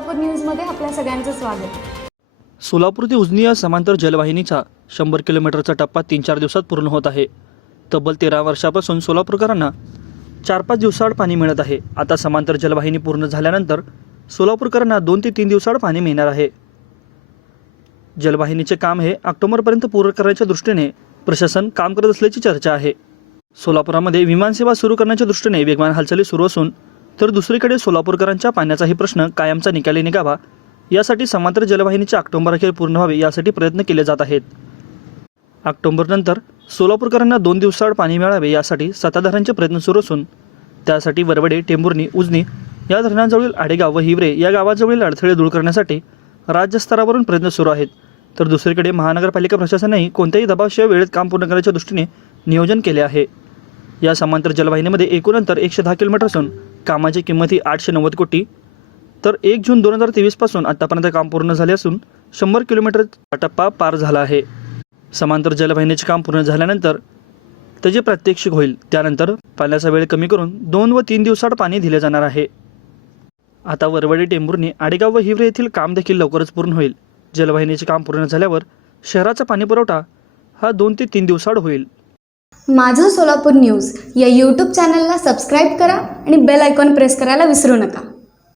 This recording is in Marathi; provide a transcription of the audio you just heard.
सोलापूर न्यूजमध्ये आपल्या सगळ्यांचं स्वागत। सोलापूर ते उजनी या समांतर जलवाहिनीचा 100 किलोमीटरचा टप्पा 3-4 दिवसात पूर्ण होत आहे। तब्बल 13 वर्षापासून सोलापूरकरांना 4-5 दिवसाआड पाणी मिळत आहे। आता समांतर जलवाहिनी पूर्ण झाल्यानंतर सोलापूरकरांना 2 ते 3 दिवसाआड पाणी मिळणार आहे। जलवाहिनीचे काम हे ऑक्टोबरपर्यंत पूर्ण करण्याच्या दृष्टीने प्रशासन काम करत असल्याची चर्चा आहे। सोलापुरामध्ये विमानसेवा सुरू करण्याच्या दृष्टीने वेगवान हालचाली सुरू असून तर दुसरीकडे सोलापूरकरांच्या पाण्याचाही प्रश्न कायमचा निकाली निघावा यासाठी समांतर जलवाहिनीचे ऑक्टोबरअखेर पूर्ण व्हावे यासाठी प्रयत्न केले जात आहेत। ऑक्टोबरनंतर सोलापूरकरांना 2 दिवसाआड पाणी मिळावे यासाठी सत्ताधाऱ्यांचे प्रयत्न सुरू असून त्यासाठी वरवडे, टेंभुर्णी, उजनी या धरणांजवळील आडेगाव व हिवरे या गावाजवळील अडथळे दूर करण्यासाठी राज्यस्तरावरून प्रयत्न सुरू आहेत। तर दुसरीकडे महानगरपालिका प्रशासनाने कोणत्याही दबावाशिवाय वेळेत काम पूर्ण करण्याच्या दृष्टीने नियोजन केले आहे। या समांतर जलवाहिनीमध्ये एकूण अंतर 110 किलोमीटर असून कामाची किंमत ही 890 कोटी। तर 1 जून 2023 पासून आतापर्यंत काम पूर्ण झाले असून 100 किलोमीटरचा टप्पा पार झाला आहे। समांतर जलवाहिनीचे काम पूर्ण झाल्यानंतर त्याचे प्रात्यक्षिक होईल। त्यानंतर पाण्याचा वेळ कमी करून 2 व 3 दिवसाआड पाणी दिले जाणार आहे। आता वरवडे, टेंभुर्णी, आडेगाव व हिवरे येथील काम देखील लवकरच पूर्ण होईल। जलवाहिनीचे काम पूर्ण झाल्यावर शहराचा पाणी पुरवठा हा 2 ते 3 दिवसाआड होईल। माझं सोलापूर न्यूज या यूट्यूब चॅनलला सबस्क्राईब करा आणि बेल आयकॉन प्रेस करायला विसरू नका।